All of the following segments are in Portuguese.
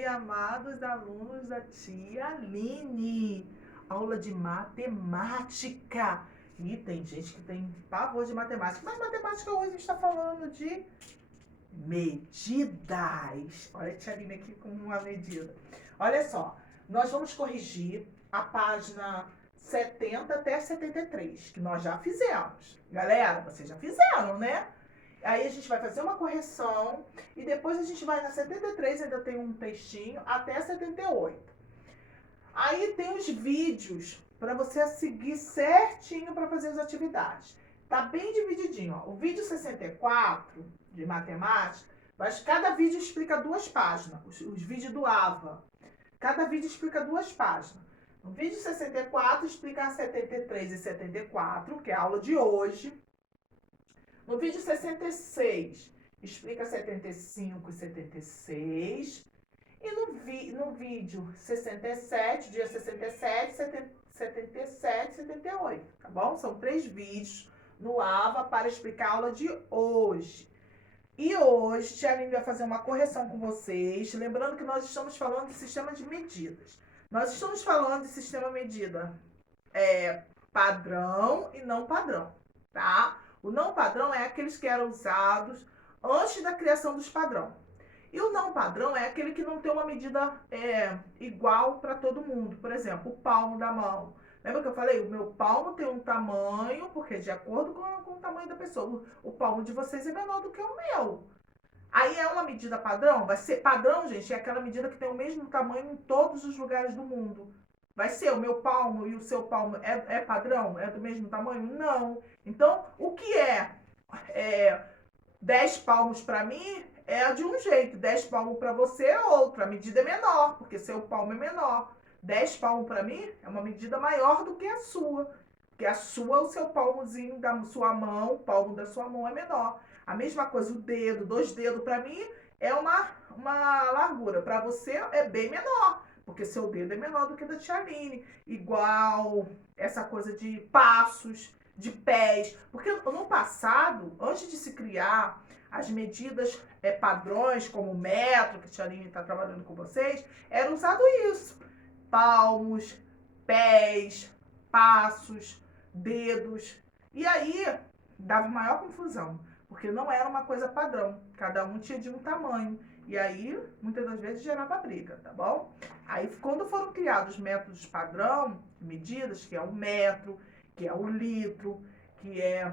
Oi, amados alunos da tia Aline. Aula de matemática. E tem gente que tem pavor de matemática. Mas matemática hoje a gente está falando de medidas. Olha a tia Aline aqui com uma medida. Olha só, nós vamos corrigir a página 70 até 73, que nós já fizemos. Galera, vocês já fizeram, né? Aí a gente vai fazer uma correção e depois a gente vai na 73, ainda tem um textinho, até 78. Aí tem os vídeos para você seguir certinho para fazer as atividades. Tá bem divididinho, ó. O vídeo 64 de matemática, mas cada vídeo explica 2 páginas. Os vídeos do AVA. Cada vídeo explica 2 páginas. No vídeo 64 explica 73 e 74, que é a aula de hoje. No vídeo 66, explica 75 e 76. E no vídeo 67, dia 67, 77 e 78, tá bom? São 3 vídeos no AVA para explicar a aula de hoje. E hoje, Tia Aline vai fazer uma correção com vocês. Lembrando que nós estamos falando de sistema de medidas. Nós estamos falando de sistema medida padrão e não padrão, tá? O não padrão é aqueles que eram usados antes da criação dos padrões. E o não padrão é aquele que não tem uma medida igual para todo mundo. Por exemplo, o palmo da mão. Lembra que eu falei? O meu palmo tem um tamanho, porque de acordo com o tamanho da pessoa. O palmo de vocês é menor do que o meu. Aí é uma medida padrão? Vai ser padrão, gente, é aquela medida que tem o mesmo tamanho em todos os lugares do mundo. Vai ser o meu palmo e o seu palmo é padrão? É do mesmo tamanho? Não. Então, o que é 10 palmos para mim é de um jeito, 10 palmos para você é outro. A medida é menor, porque seu palmo é menor. 10 palmos para mim é uma medida maior do que a sua. Porque a sua, o seu palmozinho da sua mão, o palmo da sua mão é menor. A mesma coisa, o dedo, 2 dedos para mim é uma largura. Para você é bem menor, porque seu dedo é menor do que da tia Aline. Igual essa coisa de passos, de pés. Porque no passado, antes de se criar as medidas padrões, como o metro, que a tia Aline está trabalhando com vocês, era usado isso. Palmos, pés, passos, dedos. E aí dava maior confusão, porque não era uma coisa padrão. Cada um tinha de um tamanho. E aí, muitas das vezes, gerava briga, tá bom? Aí, quando foram criados métodos padrão, medidas, que é o metro, que é o litro, que é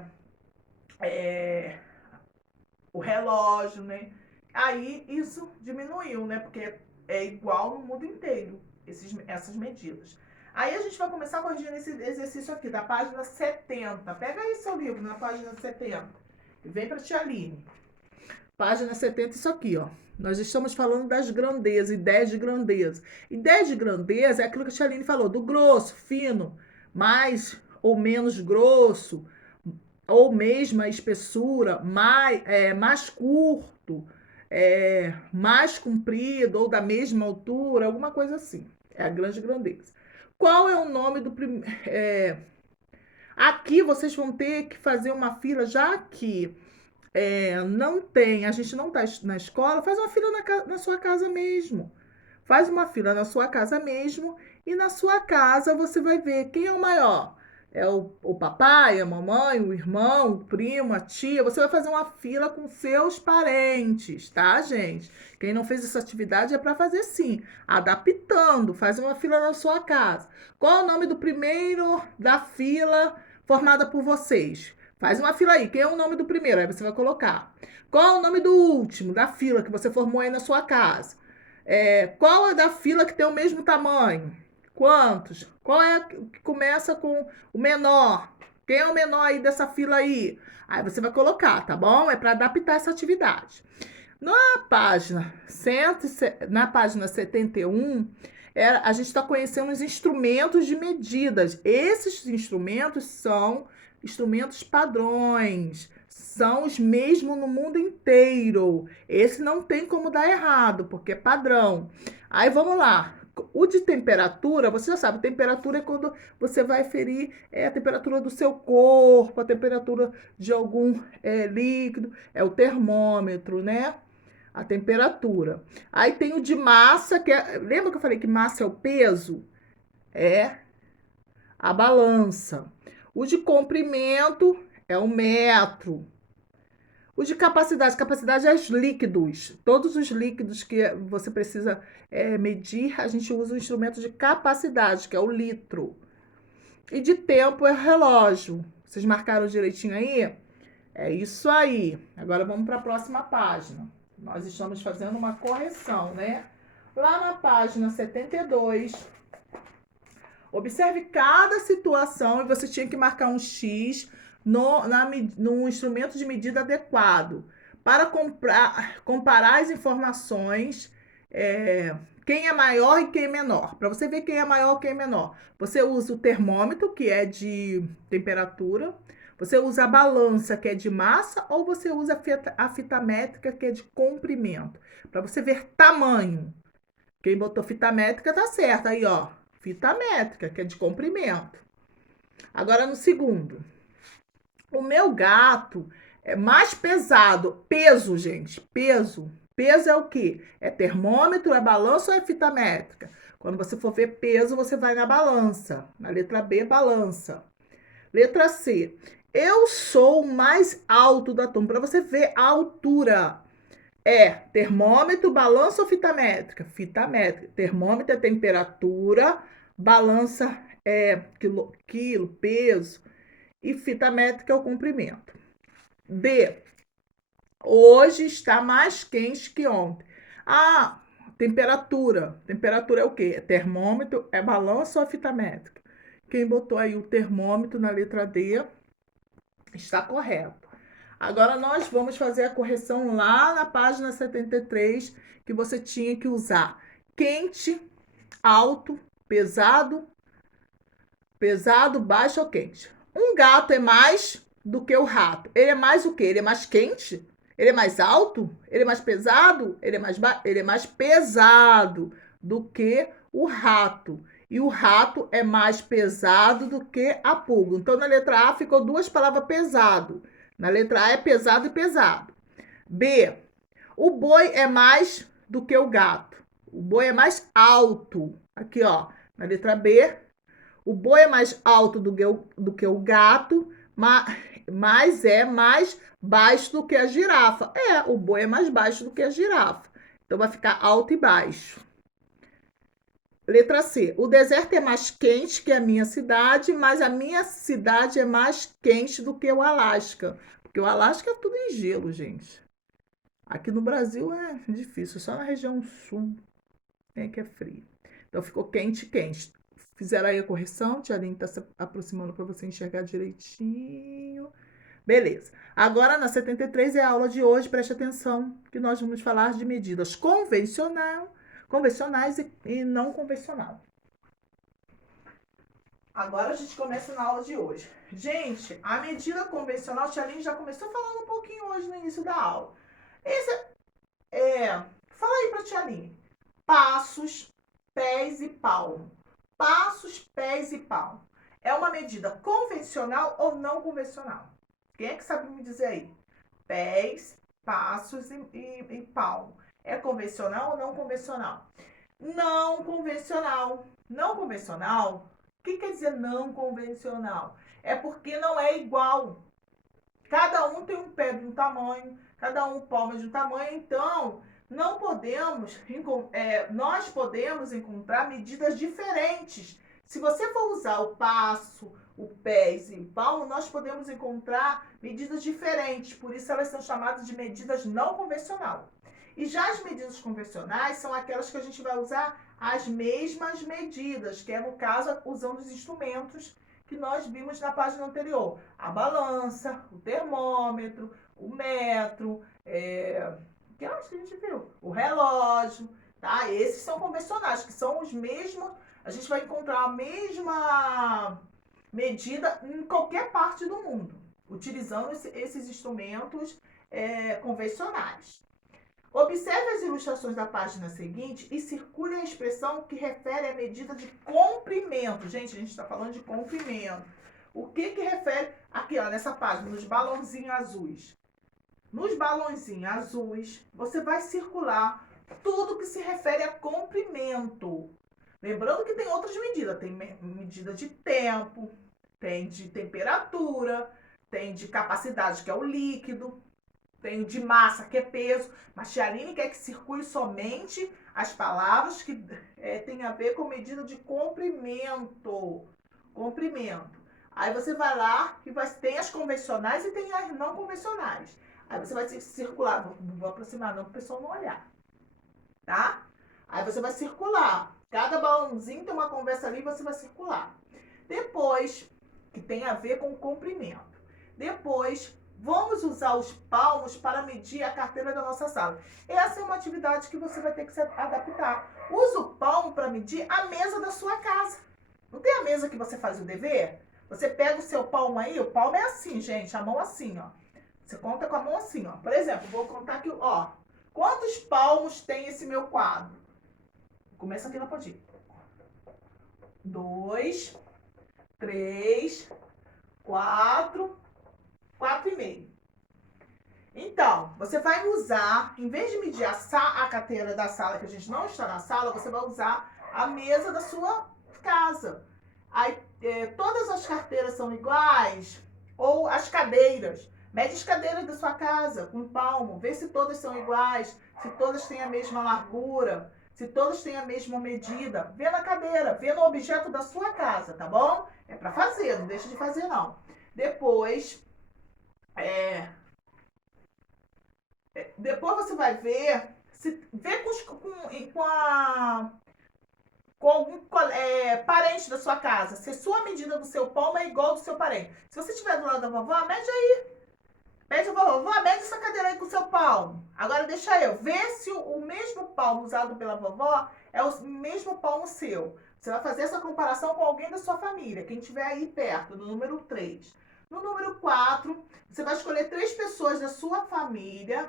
o relógio, né? Aí isso diminuiu, né? Porque é igual no mundo inteiro, essas medidas. Aí a gente vai começar corrigindo esse exercício aqui, da página 70. Pega aí seu livro, na página 70. E vem para a tia Aline. Página 70, isso aqui, ó. Nós estamos falando das grandezas, ideias de grandeza. Ideias de grandeza é aquilo que a tia Aline falou, do grosso, fino, mais ou menos grosso, ou mesma espessura, mais curto, mais comprido, ou da mesma altura, alguma coisa assim. É a grande grandeza. Qual é o nome do primeiro? Aqui vocês vão ter que fazer uma fila, já que não tem, a gente não está na escola, faz uma fila na sua casa mesmo. Faz uma fila na sua casa mesmo e na sua casa você vai ver quem é o maior. É o papai, a mamãe, o irmão, o primo, a tia. Você vai fazer uma fila com seus parentes, tá, gente? Quem não fez essa atividade é para fazer sim, adaptando. Faz uma fila na sua casa. Qual é o nome do primeiro da fila formada por vocês? Faz uma fila aí. Quem é o nome do primeiro? Aí você vai colocar. Qual é o nome do último da fila que você formou aí na sua casa? Qual é da fila que tem o mesmo tamanho? Quantos? Qual é que começa com o menor? Quem é o menor aí dessa fila aí? Aí você vai colocar, tá bom? É para adaptar essa atividade. Na página 71, a gente está conhecendo os instrumentos de medidas. Esses instrumentos são instrumentos padrões. São os mesmos no mundo inteiro. Esse não tem como dar errado, porque é padrão. Aí vamos lá. O de temperatura, você já sabe, temperatura é quando você vai ferir a temperatura do seu corpo, a temperatura de algum líquido, é o termômetro, né? A temperatura. Aí tem o de massa, que é... Lembra que eu falei que massa é o peso? É a balança. O de comprimento é o metro. O de capacidade é os líquidos. Todos os líquidos que você precisa medir, a gente usa o instrumento de capacidade, que é o litro. E de tempo é relógio. Vocês marcaram direitinho aí? É isso aí. Agora vamos para a próxima página. Nós estamos fazendo uma correção, né? Lá na página 72, observe cada situação e você tinha que marcar um X no instrumento de medida adequado para comparar as informações, quem é maior e quem é menor. Para você ver quem é maior e quem é menor, você usa o termômetro, que é de temperatura, você usa a balança, que é de massa, ou você usa a fita métrica, que é de comprimento, para você ver tamanho. Quem botou fita métrica tá certo. Aí, ó, fita métrica, que é de comprimento. Agora, no segundo. O meu gato é mais pesado. Peso, gente, peso. Peso é o quê? É termômetro, é balança ou é fita métrica? Quando você for ver peso, você vai na balança. Na letra B, balança. Letra C. Eu sou o mais alto da turma. Para você ver a altura. É termômetro, balança ou fita métrica? Fita métrica. Termômetro é temperatura, balança é quilo, peso e fita métrica é o comprimento. B. Hoje está mais quente que ontem. Ah, temperatura. Temperatura é o quê? É termômetro, é balança ou é fita métrica? Quem botou aí o termômetro na letra D está correto. Agora nós vamos fazer a correção lá na página 73, que você tinha que usar quente, alto, pesado, baixo ou quente. Um gato é mais do que o rato. Ele é mais o quê? Ele é mais quente? Ele é mais alto? Ele é mais pesado? Ele é mais pesado do que o rato. E o rato é mais pesado do que a pulga. Então, na letra A ficou duas palavras pesado. Na letra A é pesado e pesado. B. O boi é mais do que o gato. O boi é mais alto. Aqui, ó. Na letra B, o boi é mais alto do que o gato, mas é mais baixo do que a girafa. O boi é mais baixo do que a girafa. Então, vai ficar alto e baixo. Letra C. O deserto é mais quente que a minha cidade, mas a minha cidade é mais quente do que o Alasca. Porque o Alasca é tudo em gelo, gente. Aqui no Brasil é difícil, só na região sul que é frio. Então, ficou quente, quente. Fizeram aí a correção? Tia Aline está se aproximando para você enxergar direitinho. Beleza. Agora, na 73 é a aula de hoje, preste atenção, que nós vamos falar de medidas convencionais e não convencional. Agora a gente começa na aula de hoje. Gente, a medida convencional, tia Aline já começou falando um pouquinho hoje no início da aula. Fala aí pra tia Aline. Passos, pés e palmo. Passos, pés e palmo. É uma medida convencional ou não convencional? Quem é que sabe me dizer aí? Pés, passos e palmo. É convencional ou não convencional? Não convencional. Não convencional? O que quer dizer não convencional? É porque não é igual. Cada um tem um pé de um tamanho, cada um palma de um tamanho, então não podemos, nós podemos encontrar medidas diferentes. Se você for usar o passo, o pés e o palmo, nós podemos encontrar medidas diferentes, por isso elas são chamadas de medidas não convencionais. E já as medidas convencionais são aquelas que a gente vai usar as mesmas medidas, que é no caso usando os instrumentos que nós vimos na página anterior. A balança, o termômetro, o metro, que acho que a gente viu? O relógio, tá? Esses são convencionais, que são os mesmos. A gente vai encontrar a mesma medida em qualquer parte do mundo, utilizando esses instrumentos convencionais. Observe as ilustrações da página seguinte e circule a expressão que refere à medida de comprimento. Gente, a gente está falando de comprimento. O que refere aqui, ó, nessa página, nos balãozinhos azuis? nos balãozinhos azuis, você vai circular tudo que se refere a comprimento. Lembrando que tem outras medidas. Tem medida de tempo, tem de temperatura, tem de capacidade, que é o líquido, tem de massa, que é peso. Mas Tia Aline quer que circule somente as palavras que tem a ver com medida de comprimento. Comprimento. Aí você vai lá e tem as convencionais e tem as não convencionais. Aí você vai circular. Vou aproximar não, para o pessoal não olhar. Tá? Aí você vai circular. Cada balãozinho tem uma conversa ali e você vai circular. Depois, que tem a ver com o comprimento. Depois, vamos usar os palmos para medir a carteira da nossa sala. Essa é uma atividade que você vai ter que se adaptar. Usa o palmo para medir a mesa da sua casa. Não tem a mesa que você faz o dever? Você pega o seu palmo aí, o palmo é assim, gente, a mão assim, ó. Você conta com a mão assim, ó. Por exemplo, vou contar aqui, ó. Quantos palmos tem esse meu quadro? Começa aqui na pontinha. 2, 3, 4, 4,5. Então, você vai usar, em vez de medir a carteira da sala, que a gente não está na sala, você vai usar a mesa da sua casa. Aí, todas as carteiras são iguais, ou as cadeiras. Mede as cadeiras da sua casa com um palmo, vê se todas são iguais, se todas têm a mesma largura, se todas têm a mesma medida. Vê na cadeira, vê no objeto da sua casa, tá bom? É para fazer, não deixa de fazer não. Depois, depois você vai ver, vê com algum parente da sua casa, se a sua medida do seu palmo é igual ao do seu parente. Se você estiver do lado da vovó, mede aí. Mede a vovó, mede essa cadeira aí com o seu palmo. Agora deixa eu ver se o mesmo palmo usado pela vovó é o mesmo palmo seu. Você vai fazer essa comparação com alguém da sua família, quem estiver aí perto, no número 3. No número 4, você vai escolher 3 pessoas da sua família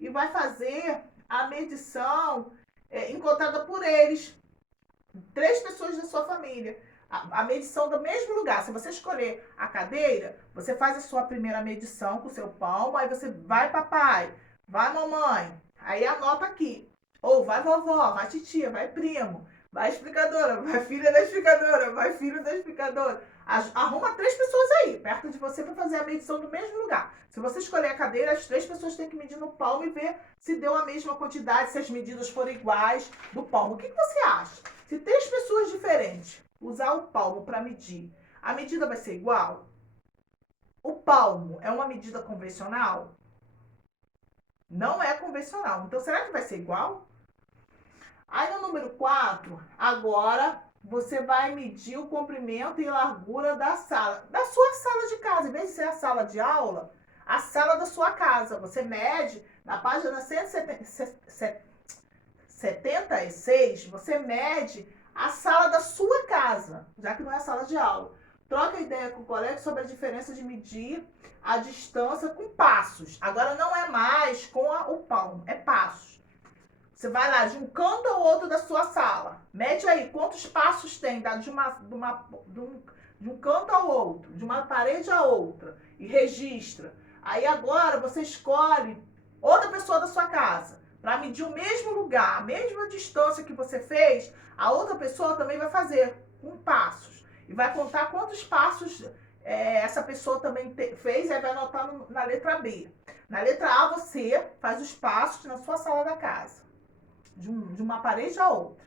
e vai fazer a medição encontrada por eles. 3 pessoas da sua família. A medição do mesmo lugar. Se você escolher a cadeira, você faz a sua primeira medição com o seu palmo, aí você vai papai, vai mamãe, aí anota aqui. Ou vai vovó, vai titia, vai primo, vai explicadora, vai filha da explicadora, vai filho da explicadora. Arruma 3 pessoas aí, perto de você, para fazer a medição do mesmo lugar. Se você escolher a cadeira, as 3 pessoas têm que medir no palmo e ver se deu a mesma quantidade, se as medidas foram iguais do palmo. O que você acha? Se 3 pessoas diferentes usar o palmo para medir, a medida vai ser igual? O palmo é uma medida convencional? Não é convencional. Então, será que vai ser igual? Aí, no número 4, agora você vai medir o comprimento e largura da sala. Da sua sala de casa. Em vez de ser a sala de aula, a sala da sua casa. Você mede, na página 176, você mede a sala da sua casa, já que não é a sala de aula. Troca ideia com o colega sobre a diferença de medir a distância com passos. Agora não é mais com o palmo, é passos. Você vai lá de um canto ao outro da sua sala. Mede aí quantos passos tem de um canto ao outro, de uma parede a outra. E registra. Aí agora você escolhe outra pessoa da sua casa para medir o mesmo lugar, a mesma distância que você fez, a outra pessoa também vai fazer com passos. E vai contar quantos passos essa pessoa também fez e aí vai anotar na letra B. Na letra A, você faz os passos na sua sala da casa, de uma parede a outra.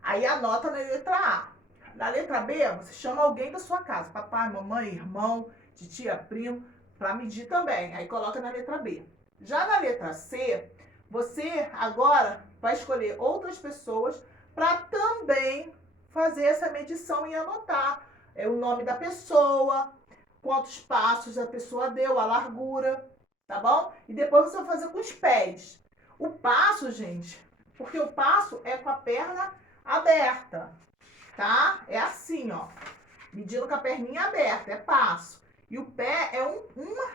Aí anota na letra A. Na letra B, você chama alguém da sua casa, papai, mamãe, irmão, titia, primo, para medir também. Aí coloca na letra B. Já na letra C, você agora vai escolher outras pessoas para também fazer essa medição e anotar o nome da pessoa, quantos passos a pessoa deu, a largura, tá bom? E depois você vai fazer com os pés. O passo, gente, porque o passo é com a perna aberta, tá? É assim, ó, medindo com a perninha aberta, é passo. E o pé é um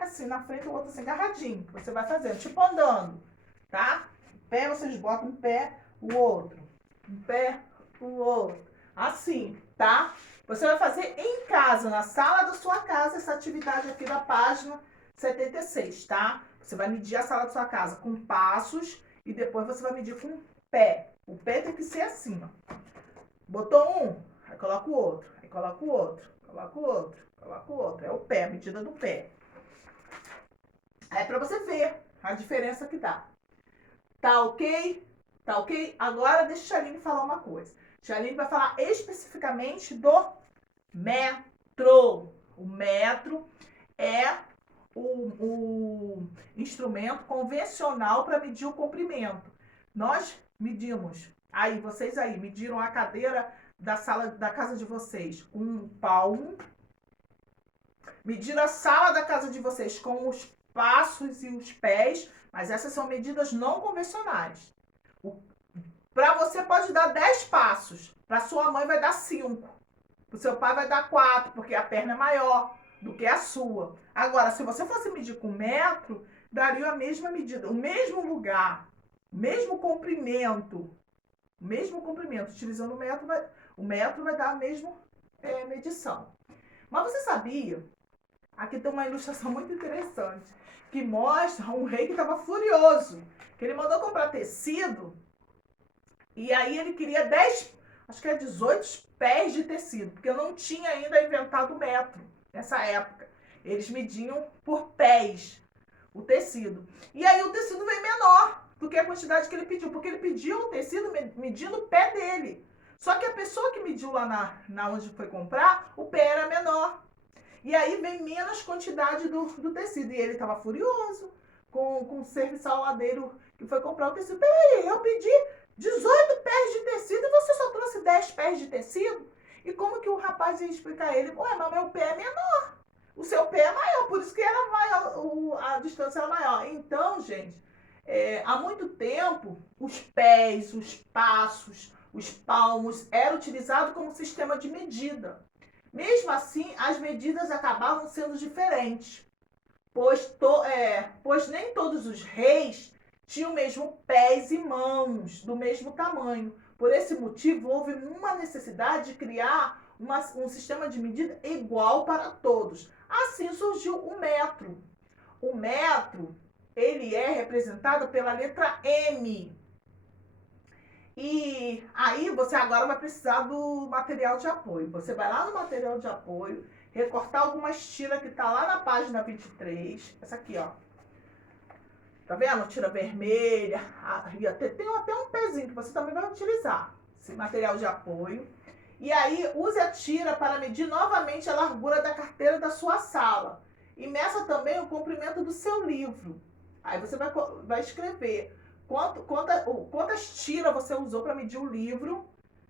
assim na frente, o outro assim agarradinho, que você vai fazendo, tipo andando, tá? O pé, vocês botam um pé, o outro. Um pé, o outro. Assim, tá? Você vai fazer em casa, na sala da sua casa, essa atividade aqui da página 76, tá? Você vai medir a sala da sua casa com passos e depois você vai medir com pé. O pé tem que ser assim, ó. Botou um, aí coloca o outro, aí coloca o outro, coloca o outro, coloca o outro. É o pé, a medida do pé. Aí é pra você ver a diferença que dá. Tá ok? Tá ok? Agora deixa a Chaline falar uma coisa. Chaline vai falar especificamente do metro. O metro é o instrumento convencional para medir o comprimento. Nós medimos, aí vocês aí mediram a cadeira da sala da casa de vocês com um palmo, mediram a sala da casa de vocês com os passos e os pés, mas essas são medidas não convencionais. Para você pode dar 10 passos, para sua mãe vai dar 5, para o seu pai vai dar 4, porque a perna é maior do que a sua. Agora, se você fosse medir com metro, daria a mesma medida, o mesmo lugar, o mesmo comprimento, utilizando o metro vai dar a mesma medição. Mas você sabia? Aqui tem uma ilustração muito interessante, que mostra um rei que estava furioso, que ele mandou comprar tecido, e aí ele queria 18 pés de tecido, porque eu não tinha ainda inventado o metro nessa época. Eles mediam por pés o tecido. E aí o tecido veio menor do que a quantidade que ele pediu, porque ele pediu o tecido medindo o pé dele. Só que a pessoa que mediu lá na onde foi comprar, o pé era menor. E aí vem menos quantidade do tecido. E ele estava furioso com o serviçal ladeiro que foi comprar o tecido. Peraí, eu pedi 18 pés de tecido e você só trouxe 10 pés de tecido? E como que o rapaz ia explicar a ele? Ué, mas meu pé é menor. O seu pé é maior, por isso que era maior, a distância era maior. Então, gente, há muito tempo, os pés, os passos, os palmos eram utilizados como sistema de medida. Mesmo assim, as medidas acabavam sendo diferentes, pois nem todos os reis tinham mesmo pés e mãos do mesmo tamanho. Por esse motivo, houve uma necessidade de criar um sistema de medida igual para todos. Assim surgiu o metro. O metro, ele é representado pela letra M. E aí você agora vai precisar do material de apoio. Você vai lá no material de apoio, recortar algumas tiras que tá lá na página 23. Essa aqui, ó. Tá vendo? Tira vermelha. Tem até um pezinho que você também vai utilizar. Esse material de apoio. E aí, use a tira para medir novamente a largura da carteira da sua sala. E meça também o comprimento do seu livro. Aí você vai escrever quantas tiras você usou para medir o livro.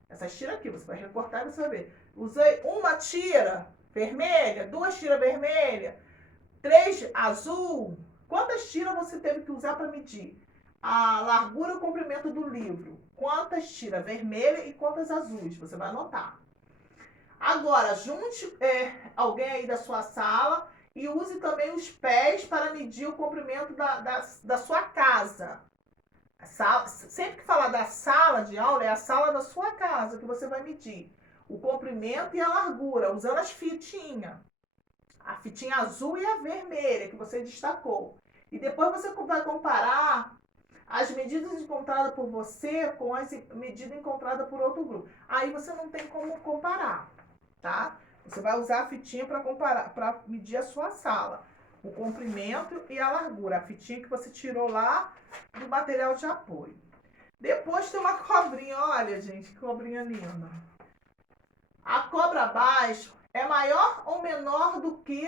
Essas tiras aqui, você vai recortar e você vai ver. Usei uma tira vermelha, 2 tiras vermelhas, 3 azul. Quantas tiras você teve que usar para medir a largura e o comprimento do livro? Quantas tiras vermelhas e quantas azuis? Você vai anotar. Agora, junte alguém aí da sua sala e use também os pés para medir o comprimento da sua casa. Sempre que falar da sala de aula, é a sala da sua casa que você vai medir o comprimento e a largura, usando as fitinhas. A fitinha azul e a vermelha que você destacou. E depois você vai comparar as medidas encontradas por você com as medidas encontradas por outro grupo. Aí você não tem como comparar, tá? Você vai usar a fitinha para comparar, para medir a sua sala, o comprimento e a largura, a fitinha que você tirou lá do material de apoio. Depois tem uma cobrinha, olha, gente, que cobrinha linda. A cobra abaixo é maior ou menor do que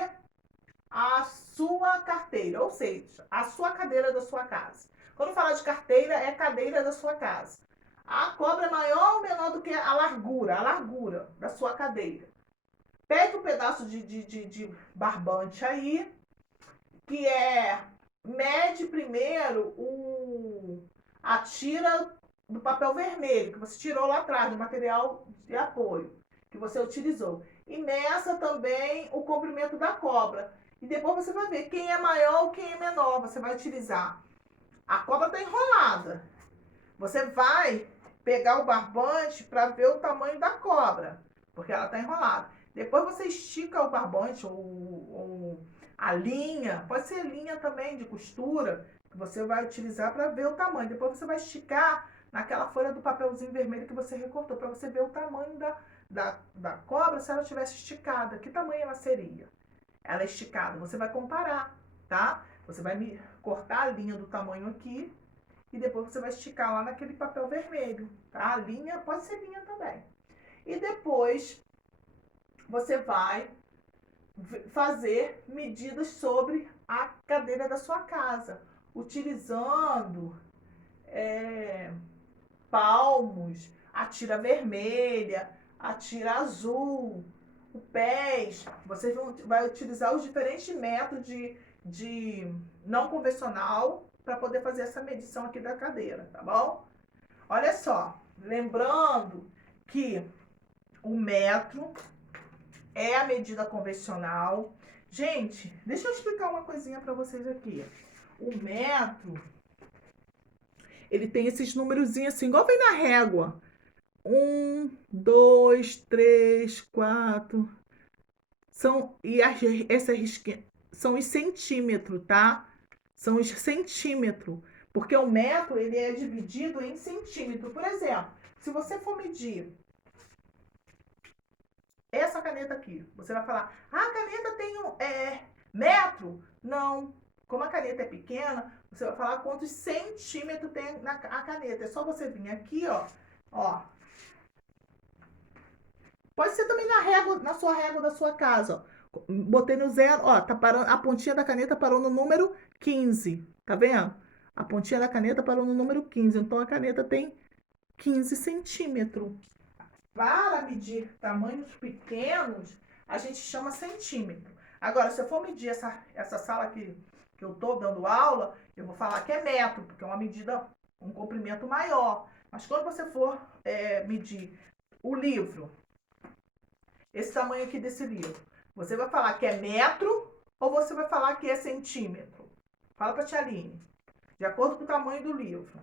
a sua carteira, ou seja, a sua cadeira da sua casa. Quando falar de carteira, é cadeira da sua casa. A cobra é maior ou menor do que a largura da sua cadeira. Pegue um pedaço de barbante aí, que mede primeiro a tira do papel vermelho, que você tirou lá atrás, do material de apoio, que você utilizou. E meça também o comprimento da cobra. E depois você vai ver quem é maior ou quem é menor. Você vai utilizar. A cobra está enrolada. Você vai pegar o barbante para ver o tamanho da cobra, porque ela está enrolada. Depois você estica o barbante ou A linha, pode ser linha também de costura, que você vai utilizar para ver o tamanho. Depois você vai esticar naquela folha do papelzinho vermelho que você recortou, para você ver o tamanho da cobra se ela tivesse esticada. Que tamanho ela seria? Ela é esticada. Você vai comparar, tá? Você vai me cortar a linha do tamanho aqui e depois você vai esticar lá naquele papel vermelho, tá? A linha pode ser linha também. E depois você vai fazer medidas sobre a cadeira da sua casa, utilizando palmos, a tira vermelha, a tira azul, o pés. Você vai utilizar os diferentes métodos de não convencional para poder fazer essa medição aqui da cadeira, tá bom? Olha só, lembrando que o metro é a medida convencional. Gente, deixa eu explicar uma coisinha para vocês aqui. O metro, ele tem esses númerozinhos assim, igual vem na régua. 1, 2, 3, 4. Essa risquinha são os centímetros, tá? São os centímetros. Porque o metro, ele é dividido em centímetro. Por exemplo, se você for medir essa caneta aqui, você vai falar, a caneta tem metro? Não. Como a caneta é pequena, você vai falar quantos centímetros tem a caneta. É só você vir aqui, ó. Pode ser também na sua régua da sua casa, ó. Botei no zero, ó, tá parando, a pontinha da caneta parou no número 15, tá vendo? A pontinha da caneta parou no número 15, então a caneta tem 15 centímetros. Para medir tamanhos pequenos, a gente chama centímetro. Agora, se eu for medir essa sala aqui que eu tô dando aula, eu vou falar que é metro, porque é uma medida, um comprimento maior. Mas quando você for medir o livro, esse tamanho aqui desse livro, você vai falar que é metro ou você vai falar que é centímetro? Fala pra tia Aline. De acordo com o tamanho do livro.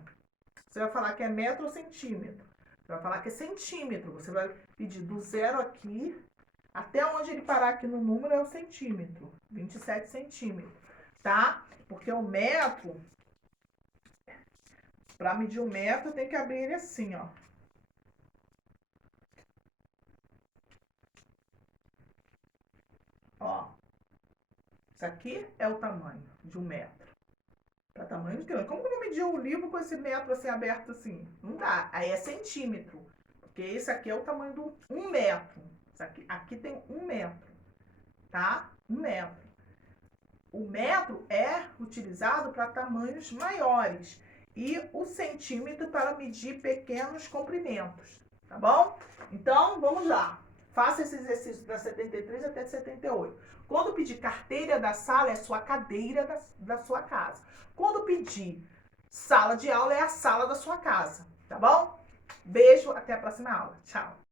Você vai falar que é metro ou centímetro? Você vai falar que é centímetro. Você vai pedir do zero aqui até onde ele parar aqui no número é o centímetro. 27 centímetros, tá? Porque o metro, para medir o metro, tem que abrir ele assim, ó. Ó. Isso aqui é o tamanho de 1 metro. Para tamanho de criança. Como que eu vou medir um livro com esse metro assim aberto assim? Não dá. Aí é centímetro. Porque esse aqui é o tamanho do 1 metro. Aqui tem 1 metro. Tá? 1 metro. O metro é utilizado para tamanhos maiores. E o centímetro para medir pequenos comprimentos. Tá bom? Então, vamos lá. Faça esse exercício da 73 até 78. Quando pedir carteira da sala, é sua cadeira da sua casa. Quando pedir sala de aula, é a sala da sua casa. Tá bom? Beijo, até a próxima aula. Tchau.